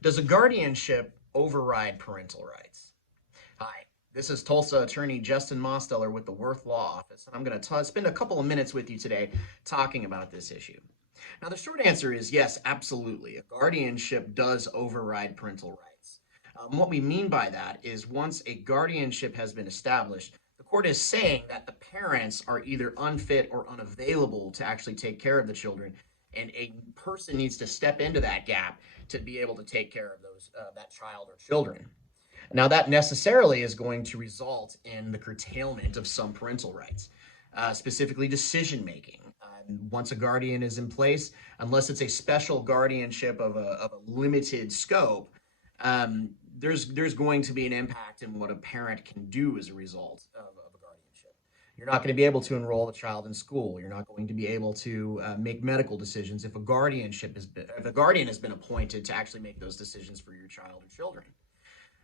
Does a guardianship override parental rights? Hi, this is Tulsa attorney Justin Mosteller with the Worth Law Office, and I'm going to spend a couple of minutes with you today talking about this issue. Now, the short answer is yes, absolutely. A guardianship does override parental rights. What we mean by that is once a guardianship has been established, the court is saying that the parents are either unfit or unavailable to actually take care of the children, and a person needs to step into that gap to be able to take care of that child or children. Now, that necessarily is going to result in the curtailment of some parental rights, specifically decision making. Once a guardian is in place, unless it's a special guardianship of a limited scope, there's going to be an impact in what a parent can do as a result of a guardianship. You're not going to be able to enroll the child in school. You're not going to be able to make medical decisions if if a guardian has been appointed to actually make those decisions for your child or children.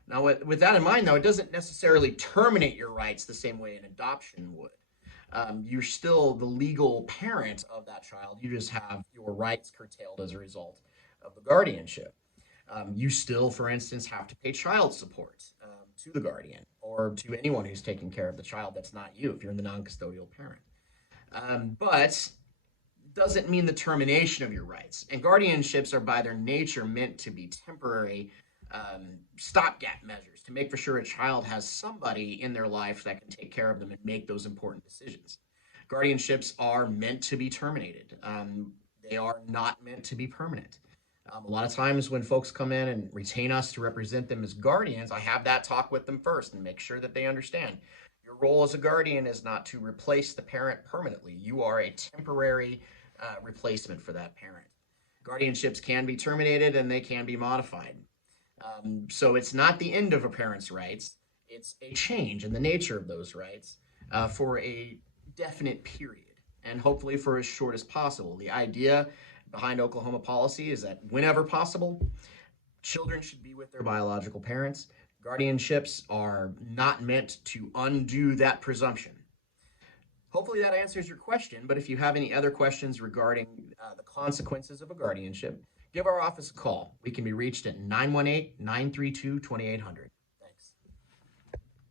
Now, with that in mind, though, it doesn't necessarily terminate your rights the same way an adoption would. You're still the legal parent of that child. You just have your rights curtailed as a result of the guardianship. You still, for instance, have to pay child support to the guardian or to anyone who's taking care of the child that's not you if you're the non-custodial parent. But doesn't mean the termination of your rights. And guardianships are by their nature meant to be temporary stopgap measures to make for sure a child has somebody in their life that can take care of them and make those important decisions. Guardianships are meant to be terminated. They are not meant to be permanent. A lot of times when folks come in and retain us to represent them as guardians, I have that talk with them first and make sure that they understand your role as a guardian is not to replace the parent permanently. You are a temporary replacement for that parent. Guardianships can be terminated and they can be modified. So it's not the end of a parent's rights. It's a change in the nature of those rights for a definite period and hopefully for as short as possible. The idea behind Oklahoma policy is that whenever possible, children should be with their biological parents. Guardianships are not meant to undo that presumption. Hopefully that answers your question, but if you have any other questions regarding the consequences of a guardianship, give our office a call. We can be reached at 918-932-2800.